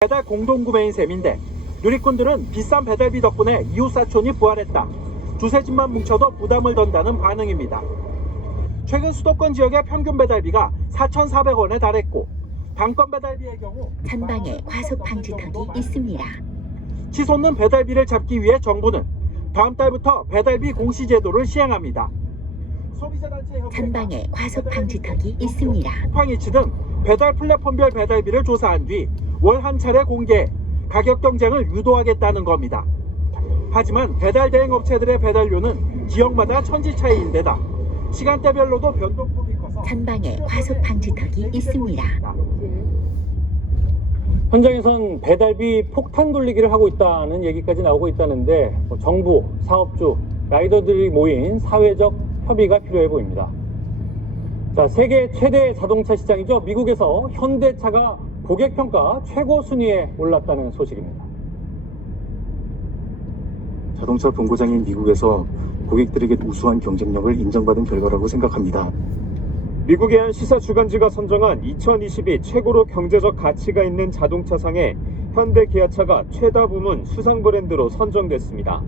배달 공동구매인 셈인데 누리꾼들은 비싼 배달비 덕분에 이웃사촌이 부활했다. 두세 집만 뭉쳐도 부담을 던다는 반응입니다. 최근 수도권 지역의 평균 배달비가 4,400원에 달했고 단건 배달비의 경우 전방에 과속 방지턱이 있습니다. 치솟는 배달비를 잡기 위해 정부는 다음 달부터 배달비 공시제도를 시행합니다. 전방에 과속 방지턱이 있습니다. 쿠팡이츠 등 배달 플랫폼별 배달비를 조사한 뒤 월 한 차례 공개해 가격 경쟁을 유도하겠다는 겁니다. 하지만 배달 대행 업체들의 배달료는 지역마다 천지 차이인데다 시간대별로도 변동폭이 커서 전방에 과속 방지턱이 있습니다. 현장에선 배달비 폭탄 돌리기를 하고 있다는 얘기까지 나오고 있다는데 정부, 사업주, 라이더들이 모인 사회적 협의가 필요해 보입니다. 자, 세계 최대 자동차 시장이죠. 미국에서 현대차가 고객평가 최고 순위에 올랐다는 소식입니다. 자동차 본고장인 미국에서 고객들에게 우수한 경쟁력을 인정받은 결과라고 생각합니다. 미국의 한 시사 주간지가 선정한 2022 최고로 경제적 가치가 있는 자동차상에 현대 기아차가 최다 부문 수상 브랜드로 선정됐습니다.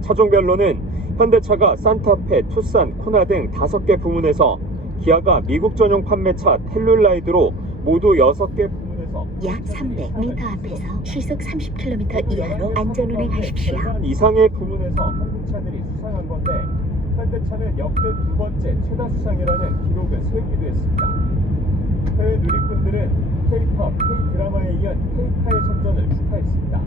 차종별로는 현대차가 산타페, 투싼, 코나 등 5개 부문에서 기아가 미국 전용 판매차 텔룰라이드로 모두 6개 부문에서 약 300m 앞에서 시속 30km 이하로 안전운행하십시오. 이상의 부문에서 한국차들이 수상한 건데 현대차는 역대 2번째 최다 수상이라는 기록을 세우기도 했습니다. 해외 누리꾼들은 K-팝, K-드라마에 이은 K-카의 선전을 축하했습니다.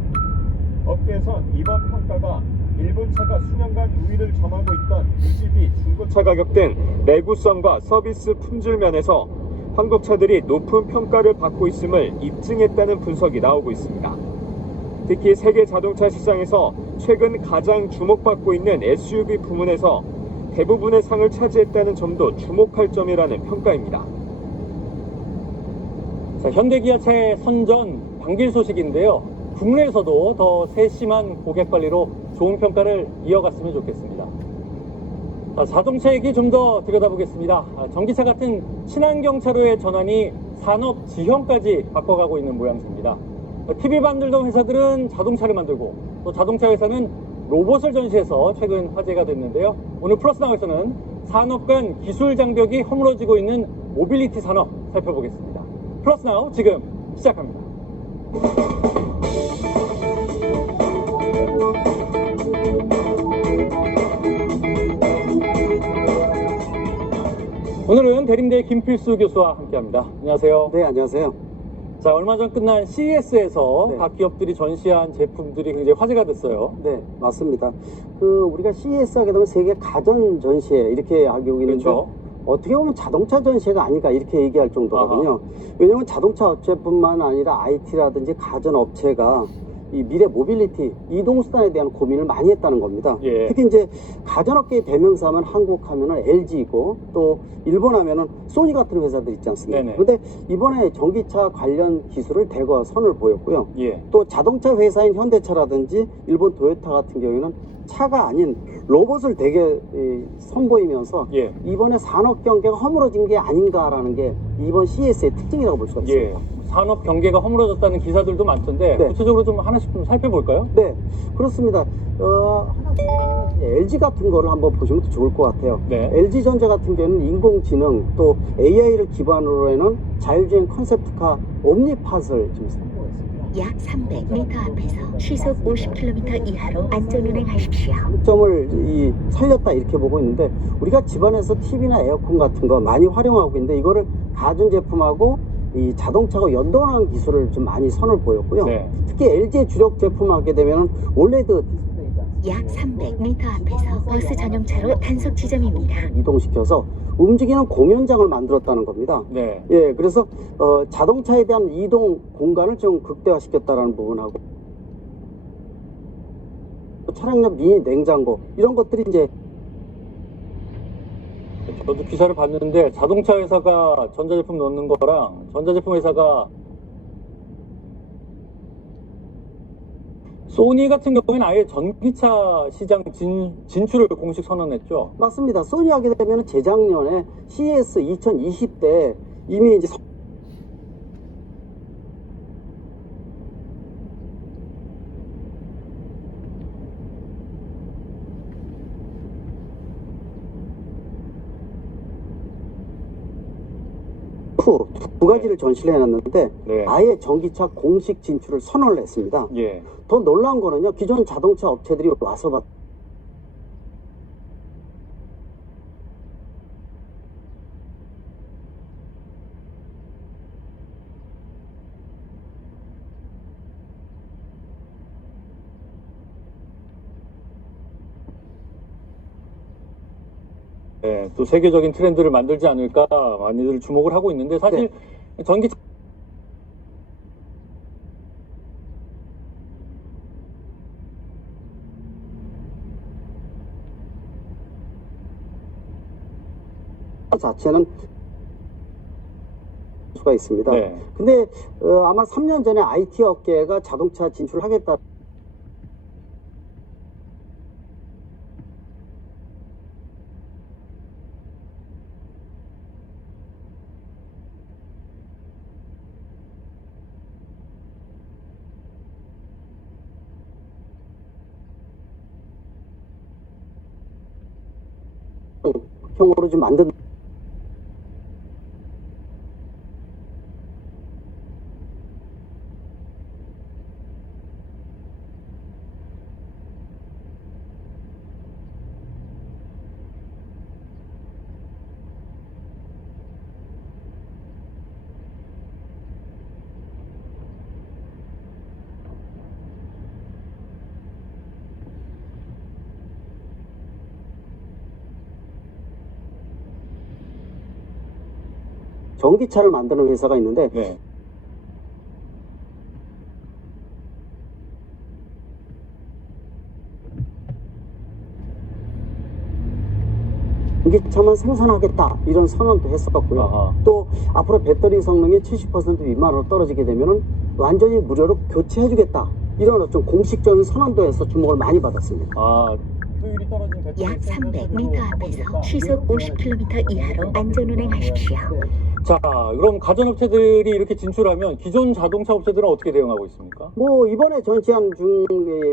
업계에선 이번 평가가 일본차가 수년간 우위를 점하고 있던 유지비, 중고차 가격 등 내구성과 서비스 품질 면에서 한국차들이 높은 평가를 받고 있음을 입증했다는 분석이 나오고 있습니다. 특히 세계 자동차 시장에서 최근 가장 주목받고 있는 SUV 부문에서 대부분의 상을 차지했다는 점도 주목할 점이라는 평가입니다. 자, 현대기아차의 선전 반길 소식인데요. 국내에서도 더 세심한 고객 관리로 좋은 평가를 이어갔으면 좋겠습니다. 자, 자동차 얘기 좀 더 들여다보겠습니다. 전기차 같은 친환경 차로의 전환이 산업 지형까지 바꿔가고 있는 모양새입니다. TV 만들던 회사들은 자동차를 만들고 또 자동차 회사는 로봇을 전시해서 최근 화제가 됐는데요. 오늘 플러스나우에서는 산업 간 기술 장벽이 허물어지고 있는 모빌리티 산업 살펴보겠습니다. 플러스나우 지금 시작합니다. 오늘은 대림대 김필수 교수와 함께합니다. 안녕하세요. 네, 안녕하세요. 자, 얼마 전 끝난 CES에서 네. 각 기업들이 전시한 제품들이 굉장히 화제가 됐어요. 네, 맞습니다. 우리가 CES 하게 되면 세계 가전 전시회 이렇게 하고 있는데 그렇죠. 어떻게 보면 자동차 전시회가 아닐까 이렇게 얘기할 정도거든요. 왜냐하면 자동차 업체뿐만 아니라 IT라든지 가전 업체가 이 미래 모빌리티, 이동수단에 대한 고민을 많이 했다는 겁니다. 예. 특히 이제 가전업계의 대명사하면 한국 하면은 LG이고 또 일본 하면은 소니 같은 회사들 있지 않습니까? 네네. 그런데 이번에 전기차 관련 기술을 대거 선을 보였고요. 예. 또 자동차 회사인 현대차라든지 일본 도요타 같은 경우에는 차가 아닌 로봇을 되게 선보이면서 예. 이번에 산업 경계가 허물어진 게 아닌가라는 게 이번 CES의 특징이라고 볼 수가 있습니다. 예. 산업 경계가 허물어졌다는 기사들도 많던데 네. 구체적으로 좀 하나씩 좀 살펴볼까요? 네, 그렇습니다. LG 같은 거를 한번 보시면 더 좋을 것 같아요. 네. LG전자 같은 경우는 인공지능 또 AI를 기반으로 하는 자율주행 컨셉트카 옴니팟을 지금 선보였습니다. 약 300m 앞에서 시속 50km 이하로 안전운행하십시오. 점을 살렸다 이렇게 보고 있는데 우리가 집안에서 TV나 에어컨 같은 거 많이 활용하고 있는데 이거를 가전제품하고 이 자동차가 연동하는 기술을 좀 많이 선을 보였고요. 네. 특히 LG의 주력 제품 하게 되면 올레드 디스플레이지 약 300m 앞에서 버스 전용차로 단속 지점입니다. 이동시켜서 움직이는 공연장을 만들었다는 겁니다. 네. 예, 그래서 자동차에 대한 이동 공간을 좀 극대화시켰다는 부분하고 차량용 미니 냉장고 이런 것들이 이제 저도 기사를 봤는데 자동차 회사가 전자제품 넣는 거랑 전자제품 회사가 소니 같은 경우에는 아예 전기차 시장 진출을 공식 선언했죠. 맞습니다. 소니 하게 되면 재작년에 CES 2020 때 이미 이제 2 두 가지를 전시를 해놨는데 네. 아예 전기차 공식 진출을 선언을 했습니다. 예. 더 놀라운 거는요, 기존 자동차 업체들이 와서 네, 또 세계적인 트렌드를 만들지 않을까 많이들 주목을 하고 있는데 사실 전기차 자체는 수가 있습니다. 네. 근데 아마 3년 전에 IT 업계가 자동차 진출하겠다. 형으로 좀 만든 전기차를 만드는 회사가 있는데 네. 전기차만 생산하겠다 이런 선언도 했었고요. 아하. 또 앞으로 배터리 성능이 70% 미만으로 떨어지게 되면은 완전히 무료로 교체해주겠다 이런 어떤 공식적인 선언도 해서 주목을 많이 받았습니다. 아, 효율이 떨어진 배터리 약 300m 앞에서 생산을 시속 50km 이하로 안전운행하십시오. 자, 그럼 가전업체들이 이렇게 진출하면 기존 자동차 업체들은 어떻게 대응하고 있습니까? 뭐 이번에 전시한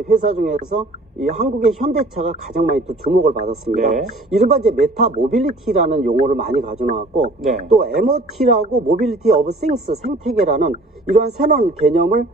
회사 중에서 이 한국의 현대차가 가장 많이 또 주목을 받았습니다. 네. 이른바 이제 메타 모빌리티라는 용어를 많이 가져나왔고 네. 또 MOT라고 모빌리티 오브 싱스 생태계라는 이러한 새로운 개념을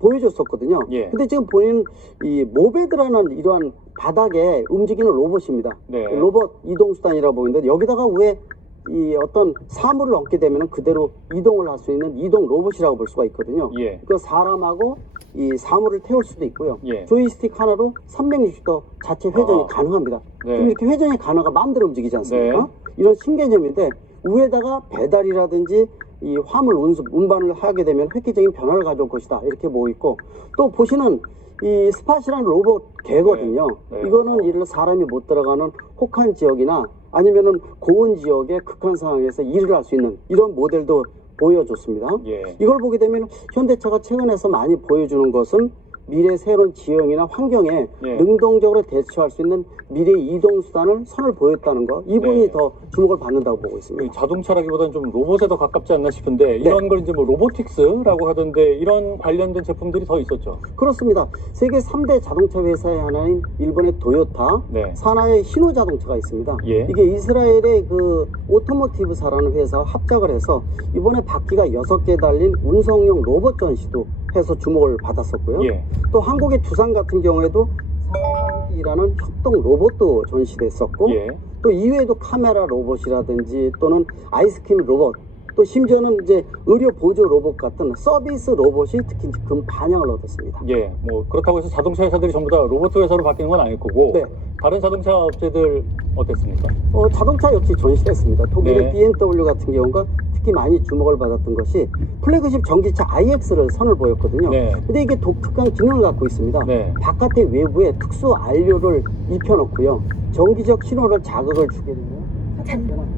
보여줬었거든요. 예. 근데 지금 보이는 이 모베드라는 이러한 바닥에 움직이는 로봇입니다. 네. 로봇 이동수단이라고 보이는데 여기다가 왜 이 어떤 사물을 얹게 되면 그대로 이동을 할 수 있는 이동 로봇이라고 볼 수가 있거든요. 예. 그 사람하고 이 사물을 태울 수도 있고요. 예. 조이스틱 하나로 360도 자체 회전이 아. 가능합니다. 네. 그럼 이렇게 회전이 가능하가 마음대로 움직이지 않습니까? 네. 이런 신개념인데 위에다가 배달이라든지 이 화물 운반을 하게 되면 획기적인 변화를 가져올 것이다 이렇게 보고 있고 또 보시는 이 스팟이라는 로봇 개거든요. 네. 네. 이거는 예를 들어 사람이 못 들어가는 혹한 지역이나 아니면은 고온 지역의 극한 상황에서 일을 할 수 있는 이런 모델도 보여줬습니다. 예. 이걸 보게 되면 현대차가 최근에서 많이 보여주는 것은 미래 새로운 지형이나 환경에 예. 능동적으로 대처할 수 있는 미래 이동 수단을 선을 보였다는 거, 이 부분이 네. 더 주목을 받는다고 보고 이 있습니다. 자동차라기보다는 좀 로봇에 더 가깝지 않나 싶은데 이런 걸 이제 뭐 로보틱스라고 하던데 이런 관련된 제품들이 더 있었죠. 그렇습니다. 세계 3대 자동차 회사의 하나인 일본의 도요타, 네. 산하의 히노 자동차가 있습니다. 예. 이게 이스라엘의 그 오토모티브사라는 회사와 합작을 해서 이번에 바퀴가 6개 달린 운송용 로봇 전시도 해서 주목을 받았었고요. 예. 또 한국의 두산 같은 경우에도 사랑이라는 협동 로봇도 전시됐었고 예. 또 이외에도 카메라 로봇이라든지 또는 아이스크림 로봇 또 심지어는 이제 의료 보조 로봇 같은 서비스 로봇이 특히 금 반향을 얻었습니다. 예. 뭐 그렇다고 해서 자동차 회사들이 전부 다 로봇 회사로 바뀌는 건 아닐 거고 네. 다른 자동차 업체들 어땠습니까? 자동차 역시 전시했습니다. 독일의 네. BMW 같은 경우가 특히 많이 주목을 받았던 것이 플래그십 전기차 iX를 선을 보였거든요. 네. 근데 이게 독특한 기능을 갖고 있습니다. 네. 바깥의 외부에 특수 안료를 입혀놓고요. 정기적 신호를 자극을 주게 되면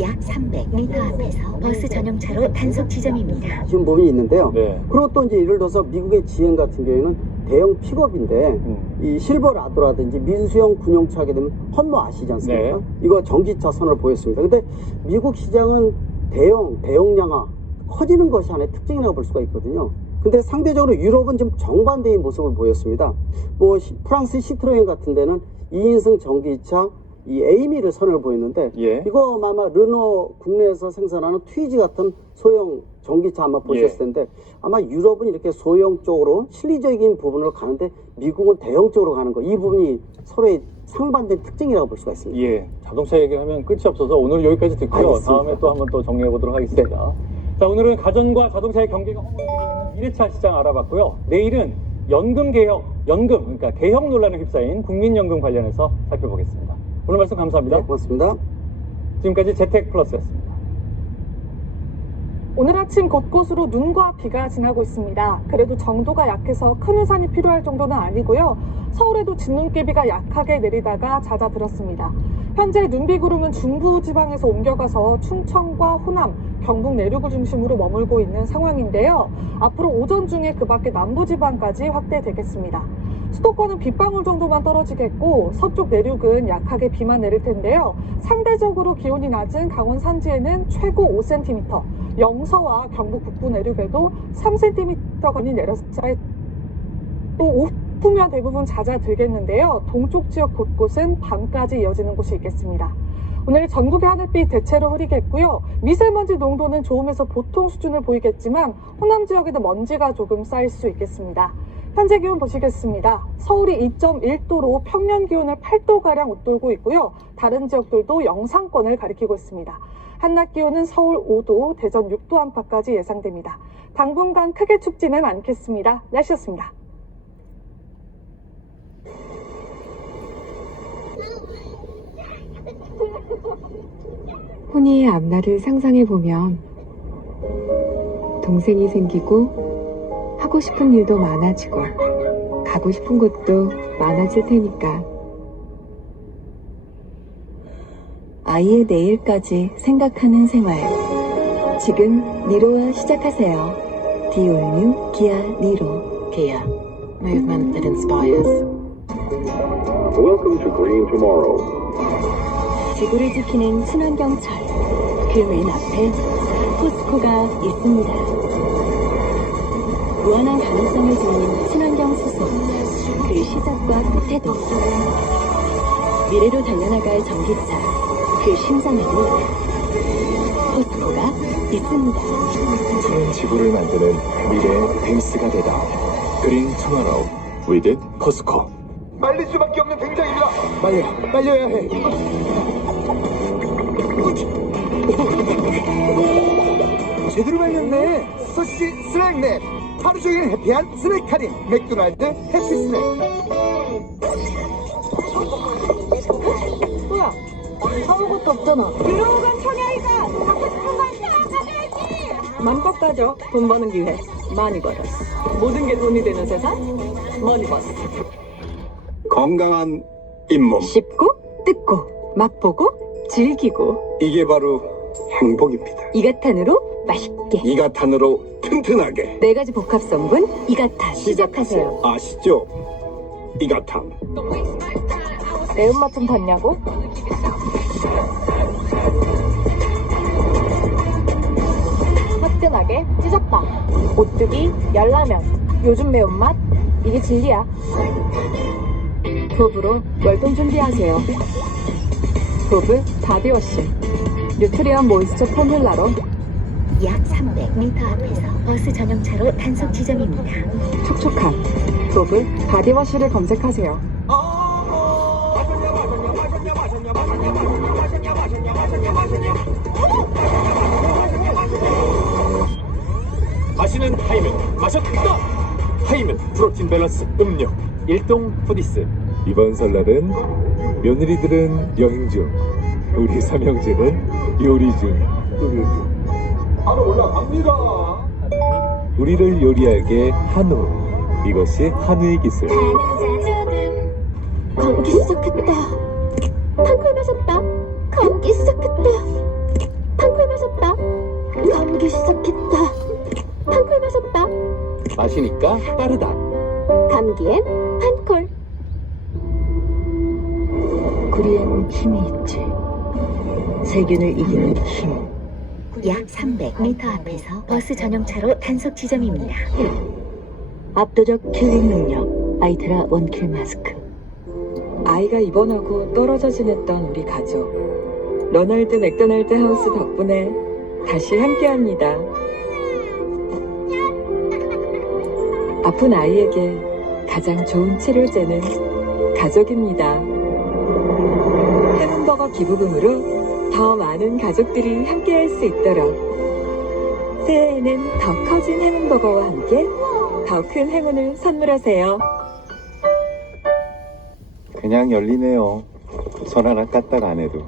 약 300m 앞에서 버스 전용차로 단속 지점입니다. 지금 부분이 있는데요. 네. 그리고 또 이제 예를 들어서 미국의 GM 같은 경우에는 대형 픽업인데 이 실버라도라든지 민수형 군용차 하게 되면 험머 아시지 않습니까? 네. 이거 전기차 선을 보였습니다. 근데 미국 시장은 대용량화 커지는 것이 하나의 특징이라고 볼 수가 있거든요. 근데 상대적으로 유럽은 좀 정반대의 모습을 보였습니다. 뭐 프랑스 시트로엔 같은 데는 2인승 전기차 이 에이미를 선을 보였는데 예. 이거 아마 르노 국내에서 생산하는 트위지 같은 소형 전기차 아마 보셨을 예. 텐데 아마 유럽은 이렇게 소형 쪽으로 실리적인 부분으로 가는데 미국은 대형 쪽으로 가는 거 이 부분이 서로의 상반된 특징이라고 볼 수가 있습니다. 예, 자동차 얘기하면 끝이 없어서 오늘 여기까지 듣고요. 알겠습니다. 다음에 또 한번 또 정리해 보도록 하겠습니다. 자, 오늘은 가전과 자동차의 경기가 허물어지는 1회차 시장 알아봤고요. 내일은 연금 개혁, 그러니까 개혁 논란에 휩싸인 국민연금 관련해서 살펴보겠습니다. 오늘 말씀 감사합니다. 네, 고맙습니다. 지금까지 재택플러스였습니다. 오늘 아침 곳곳으로 눈과 비가 지나고 있습니다. 그래도 정도가 약해서 큰 우산이 필요할 정도는 아니고요. 서울에도 진눈깨비가 약하게 내리다가 잦아들었습니다. 현재 눈비구름은 중부지방에서 옮겨가서 충청과 호남, 경북 내륙을 중심으로 머물고 있는 상황인데요. 앞으로 오전 중에 그 밖에 남부지방까지 확대되겠습니다. 수도권은 빗방울 정도만 떨어지겠고 서쪽 내륙은 약하게 비만 내릴 텐데요. 상대적으로 기온이 낮은 강원 산지에는 최고 5cm, 영서와 경북 북부 내륙에도 3cm가량이 내렸어요. 또 오후면 대부분 잦아들겠는데요. 동쪽 지역 곳곳은 밤까지 이어지는 곳이 있겠습니다. 오늘 전국의 하늘빛 대체로 흐리겠고요. 미세먼지 농도는 좋음에서 보통 수준을 보이겠지만 호남 지역에도 먼지가 조금 쌓일 수 있겠습니다. 현재 기온 보시겠습니다. 서울이 2.1도로 평년 기온을 8도가량 웃돌고 있고요. 다른 지역들도 영상권을 가리키고 있습니다. 한낮 기온은 서울 5도, 대전 6도 안팎까지 예상됩니다. 당분간 크게 춥지는 않겠습니다. 날씨였습니다. 혼이의 앞날을 상상해보면 동생이 생기고 하고 싶은 일도 많아지고 가고 싶은 곳도 많아질 테니까 아이의 내일까지 생각하는 생활 지금 니로와 시작하세요. The All New Kia Niro. Kia. Movement that inspires. Welcome to Green Tomorrow. 지구를 지키는 친환경철 그 맨 앞에 포스코가 있습니다. 무한한 가능성을 지닌 친환경 수소 그 시작과 끝에도 미래로 달려나갈 전기차 그 심장에도 포스코가 있습니다. 푸른 지구를 만드는 미래의 베이스가 되다. 그린 투마로우 with 포스코. 말릴 수밖에 없는 등장입니다. 말려야 해. 제대로 말렸네. 소시 스낵넷. 하루 종일 해피한 스낵 할인. 맥도날드 해피 스낵. 뭐야? 아무것도 없잖아. 들어오간 천야이가 갖고 싶은 거 다 가져야지. 맘껏 가져. 돈 버는 기회 많이 벌었어. 모든 게 돈이 되는 세상 머니버스. 건강한 잇몸. 씹고 뜯고 맛보고 즐기고 이게 바로 행복입니다. 이가탄으로 맛있게 이가탄으로 튼튼하게. 4가지 복합 성분 이가탄 시작하세요. 아시죠? 이가탄. 매운맛 좀 봤냐고? 화끈하게 찢었다. 오뚜기, 열라면. 요즘 매운맛? 이게 진리야. 부브로 월동 준비하세요. 부브 바디워시 뉴트리언 모이스처 폼훌라로 약 300m 앞에서 버스 전용차로 단속 지점입니다. 촉촉함 부브 바디워시를 검색하세요. 다시는 하이면 마셨다. 하이면 프로틴 밸런스 음료. 일동 푸디스. 이번 설날은 며느리들은 여행 중, 우리 삼형제는 요리 중. 바로 올라갑니다. 우리를 요리하게 한우. 이것이 한우의 기술. 감기 시작했다. 탕콜 마셨다. 감기 시작했다. 탕콜 마셨다. 감기 시작했다. 탕콜 마셨다. 마시니까 빠르다. 감기엔 판콜. 구리엔 힘이 있지. 세균을 이기는 힘. 약 300m 앞에서 버스 전용차로 단속 지점입니다. 압도적 킬링 능력 아이테라 원킬 마스크. 아이가 입원하고 떨어져 지냈던 우리 가족. 러널드 맥도날드 하우스 덕분에 다시 함께합니다. 아픈 아이에게 가장 좋은 치료제는 가족입니다. 해문버거 기부금으로 더 많은 가족들이 함께할 수 있도록 새해에는 더 커진 해문버거와 함께 더 큰 행운을 선물하세요. 그냥 열리네요. 손 하나 까딱 안 해도.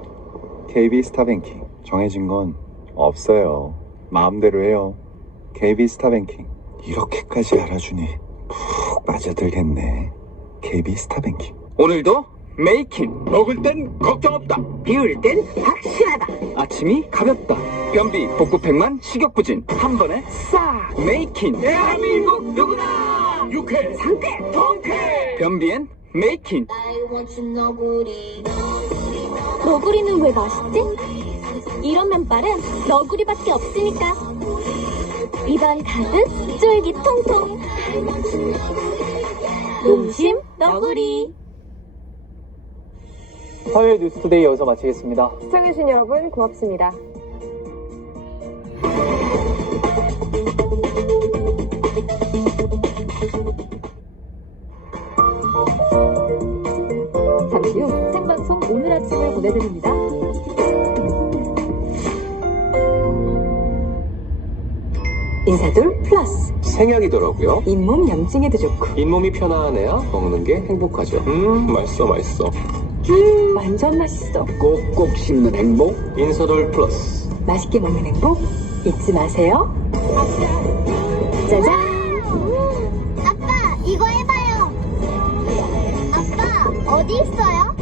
KB 스타뱅킹 정해진 건 없어요. 마음대로 해요. KB 스타뱅킹 이렇게까지 알아주니 푹 빠져들겠네. KB 스타뱅킹. 오늘도 메이킹. 먹을 땐 걱정 없다. 비울 땐 확실하다. 아침이 가볍다. 변비 복부팩만 식욕부진 한 번에 싹 메이킹. 대한민국 누구나 유쾌 상쾌 통쾌. 변비엔 메이킹. 너구리는 왜 맛있지? 이런 면발은 너구리밖에 없으니까. 입안 가득 쫄깃 통통. 농심 너구리. 화요일 뉴스투데이 여기서 마치겠습니다. 시청해주신 여러분 고맙습니다. 잠시 후 생방송 오늘 아침을 보내드립니다. 인사돌 플러스 생약이더라고요. 잇몸 염증에도 좋고 잇몸이 편안해야 먹는 게 행복하죠. 맛있어 맛있어. 완전 맛있어. 꼭꼭 씹는 행복. 인사돌 플러스. 맛있게 먹는 행복 잊지 마세요. 짜잔. 아빠, 이거 해봐요. 아빠, 어디 있어요?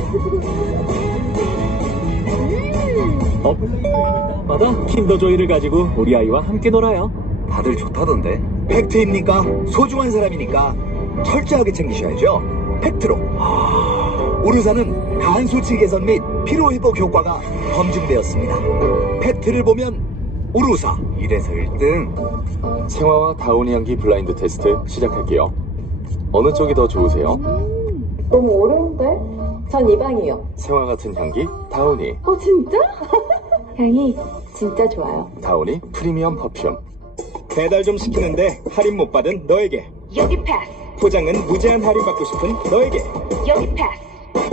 마다 킨더조이를 가지고 우리 아이와 함께 놀아요. 다들 좋다던데. 팩트입니까? 소중한 사람이니까 철저하게 챙기셔야죠. 팩트로. 우르사는 간수치 개선 및 피로회복 효과가 검증되었습니다. 팩트를 보면 우르사. 이래서 1등. 생화와 다운이 향기 블라인드 테스트 시작할게요. 어느 쪽이 더 좋으세요? 너무 어려운데? 전 이 방이요. 생화 같은 향기 다운이. 진짜? 향이 진짜 좋아요. 다운이 프리미엄 퍼퓸. 배달 좀 시키는데 할인 못 받은 너에게. 여기 패스. 포장은 무제한 할인 받고 싶은 너에게. 여기 패스.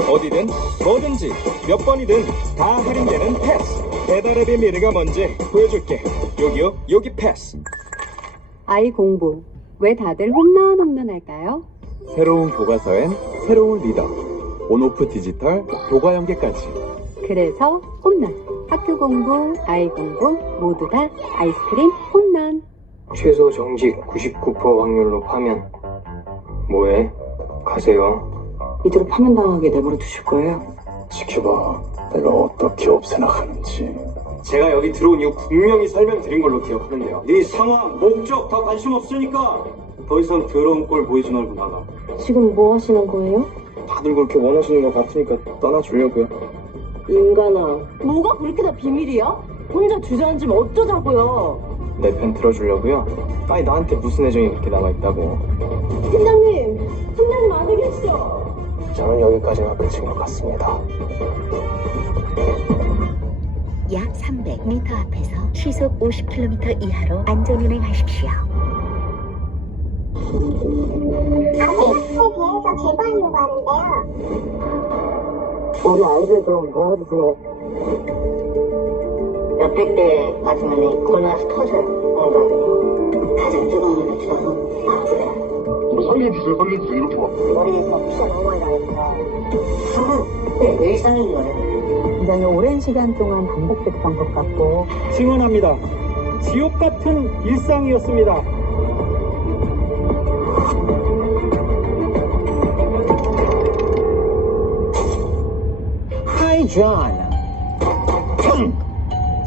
어디든 뭐든지 몇 번이든 다 할인되는 패스. 배달앱의 미래가 뭔지 보여줄게. 여기요, 여기 패스. 아이 공부 왜 다들 홈런 할까요? 새로운 교과서엔 새로운 리더. 온오프 디지털 교과 연계까지. 그래서 홈런. 학교 공부, 아이 공부 모두 다 아이스크림 홈런. 최소 정직 99% 확률로 파면. 뭐해? 가세요. 이대로 파면당하게 내버려 두실 거예요? 지켜봐. 내가 어떻게 없애나가는지. 제가 여기 들어온 이유 분명히 설명드린 걸로 기억하는데요. 네 상황, 목적 다 관심 없으니까 더 이상 더러운 꼴 보이지 말고 나가. 지금 뭐 하시는 거예요? 다들 그렇게 원하시는 것 같으니까 떠나주려고요. 인간아, 뭐가 그렇게 다 비밀이야? 혼자 주저앉으면 어쩌자고요? 내 편 들어주려고요? 아니 나한테 무슨 애정이 그렇게 남아있다고. 팀장님 안 되겠어. 저는 여기까지가 끝인 것 같습니다. 약 300m 앞에서 시속 50km 이하로 안전운행하십시오. 우리 아이들 좀 도와주세요. 옆에 때 맞으면 골라서 터져요. 엉덩이. 가장 뜨거운 물을 주어서 아프래요. 살려주세요 이렇게 막. 머리에서 피가 너무 많이 나니까. 네, 일상인 거예요. 굉장히 오랜 시간 동안 반복됐던 것 같고 증언합니다. 지옥 같은 일상이었습니다. 하이 존.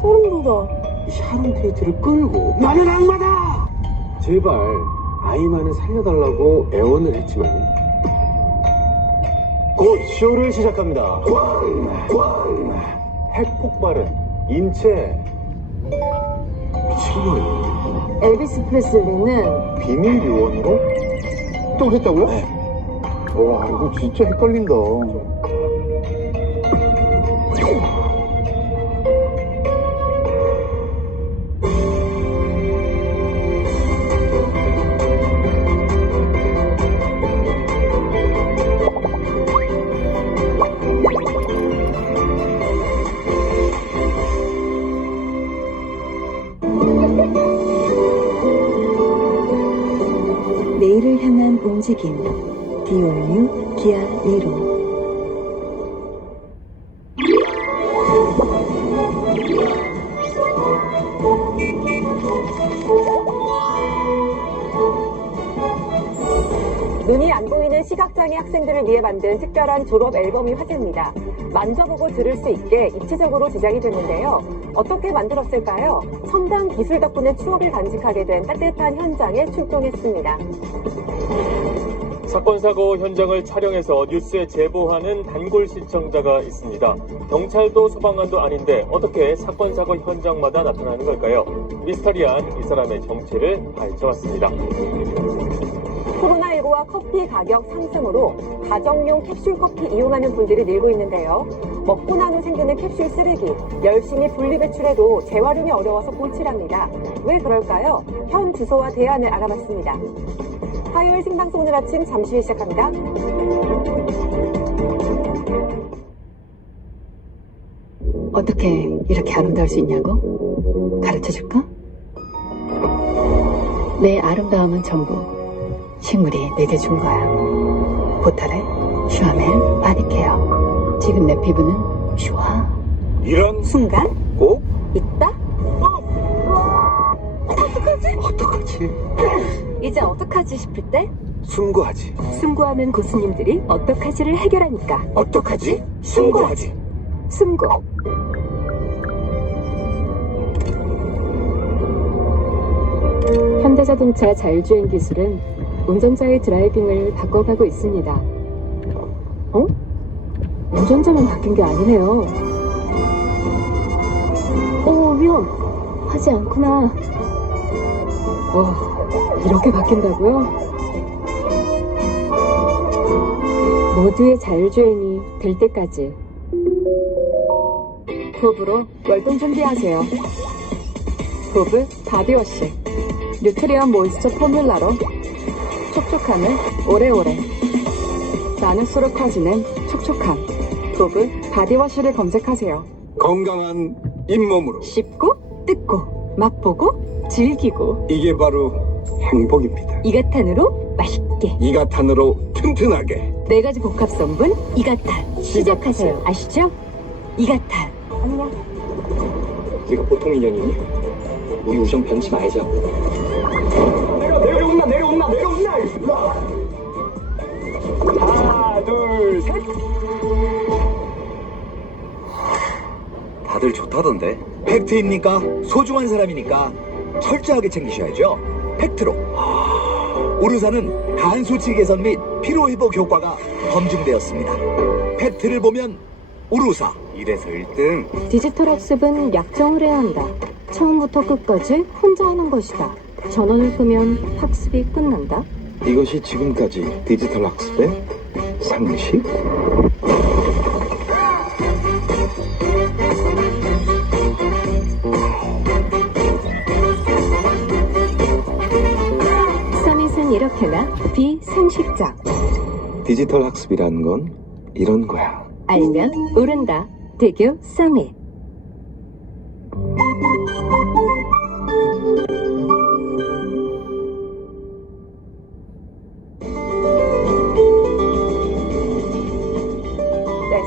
소름 돋아. 샤론 테이트를 끌고 나는 악마다. 제발 아이만은 살려달라고 애원을 했지만 곧 쇼를 시작합니다. 꽝. 핵폭발은 인체. 미친거예요. 엘비스 프레슬리는 비밀 요원으로? 또 그랬다고요? 와, 이거 진짜 헷갈린다. 내일을 향한 움직임. 디올뉴 기아 니로. 눈이 안 보이는 시각장애 학생들을 위해 만든 특별한 졸업 앨범이 화제입니다. 만져보고 들을 수 있게 입체적으로 제작이 됐는데요. 어떻게 만들었을까요? 첨단 기술 덕분에 추억을 간직하게 된 따뜻한 현장에 출동했습니다. 사건 사고 현장을 촬영해서 뉴스에 제보하는 단골 시청자가 있습니다. 경찰도 소방관도 아닌데 어떻게 사건 사고 현장마다 나타나는 걸까요? 미스터리한 이 사람의 정체를 파헤쳐왔습니다. 코로나19와 커피 가격 상승으로 가정용 캡슐 커피 이용하는 분들이 늘고 있는데요. 먹고 난 후 생기는 캡슐 쓰레기, 열심히 분리배출해도 재활용이 어려워서 골치랍니다. 왜 그럴까요? 현 주소와 대안을 알아봤습니다. 화요일 생방송 오늘 아침 잠시 후에 시작합니다. 어떻게 이렇게 아름다울 수 있냐고? 가르쳐줄까? 내 아름다움은 전부 식물이 내게 준 거야. 보탈의 슈아멜 바디케어. 지금 내 피부는 슈아. 이런 순간 꼭 있다? 어떡하지? 이제 어떡하지 싶을 때 순고하지. 순고하면 고수님들이 어떡하지를 해결하니까. 어떡하지? 순고하지. 순고. 현대자동차 자율주행 기술은 운전자의 드라이빙을 바꿔가고 있습니다. 어? 운전자만 바뀐 게 아니네요. 오, 위험하지 않구나. 이렇게 바뀐다고요? 모두의 자율주행이 될 때까지 봅으로 월동 준비하세요. 봅을 바디워시 뉴트리언 모이스처 포뮬라로 촉촉함을 오래오래 나눌수록 커지는 촉촉함. 봅을 바디워시를 검색하세요. 건강한 잇몸으로 씹고 뜯고 맛보고 즐기고 이게 바로 행복입니다. 이가탄으로 맛있게 이가탄으로 튼튼하게 4가지 복합 성분 이가탄 시작하세요. 아시죠? 이가탄. 안녕. 우리가 보통 인연이니? 우리 우정 변치 말자. 내려온나. 하나, 둘, 셋. 다들 좋다던데. 팩트입니까? 소중한 사람이니까 철저하게 챙기셔야죠. 팩트로. 우르사는 간 수치 개선 및 피로 회복 효과가 검증되었습니다. 팩트를 보면 우르사. 이래서 1등. 디지털 학습은 약정을 해야 한다. 처음부터 끝까지 혼자 하는 것이다. 전원을 끄면 학습이 끝난다. 이것이 지금까지 디지털 학습의 상식? 서밋은 이렇게나 비상식적. 디지털 학습이라는 건 이런 거야. 알면 오른다. 대교 서밋.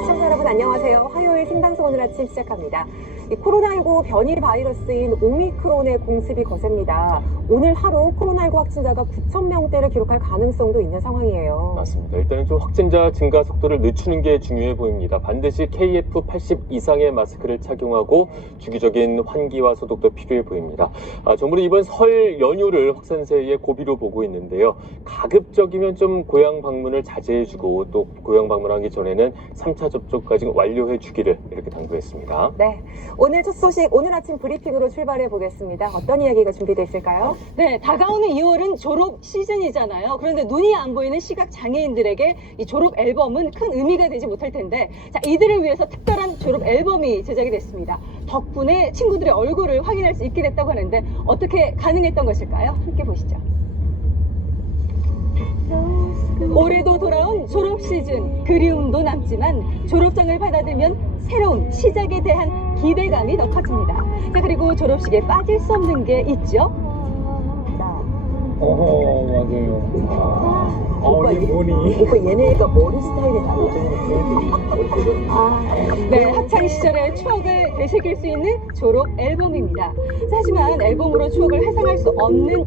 시청자 여러분 안녕하세요. 화요일 생방송 오늘 아침 시작합니다. 이 코로나19 변이 바이러스인 오미크론의 공습이 거셉니다. 오늘 하루 코로나19 확진자가 9,000명대를 기록할 가능성도 있는 상황이에요. 맞습니다. 일단은 좀 확진자 증가 속도를 늦추는 게 중요해 보입니다. 반드시 KF80 이상의 마스크를 착용하고 주기적인 환기와 소독도 필요해 보입니다. 정부는 이번 설 연휴를 확산세의 고비로 보고 있는데요. 가급적이면 좀 고향 방문을 자제해주고 또 고향 방문하기 전에는 3차 접종까지 완료해 주기를 이렇게 당부했습니다. 네, 오늘 첫 소식, 오늘 아침 브리핑으로 출발해 보겠습니다. 어떤 이야기가 준비되어 있을까요? 네, 다가오는 2월은 졸업 시즌이잖아요. 그런데 눈이 안 보이는 시각 장애인들에게 이 졸업 앨범은 큰 의미가 되지 못할 텐데, 자, 이들을 위해서 특별한 졸업 앨범이 제작이 됐습니다. 덕분에 친구들의 얼굴을 확인할 수 있게 됐다고 하는데 어떻게 가능했던 것일까요? 함께 보시죠. 올해도 돌아온 졸업 시즌, 그리움도 남지만 졸업장을 받아들면 새로운 시작에 대한 기대감이 더 커집니다. 자, 그리고 졸업식에 빠질 수 없는 게 있죠. 맞아요. 오빠, 오빠 얘네가 머리 스타일이 다르죠. 네, 학창 시절의 추억을 되새길 수 있는 졸업 앨범입니다. 자, 하지만 앨범으로 추억을 회상할 수 없는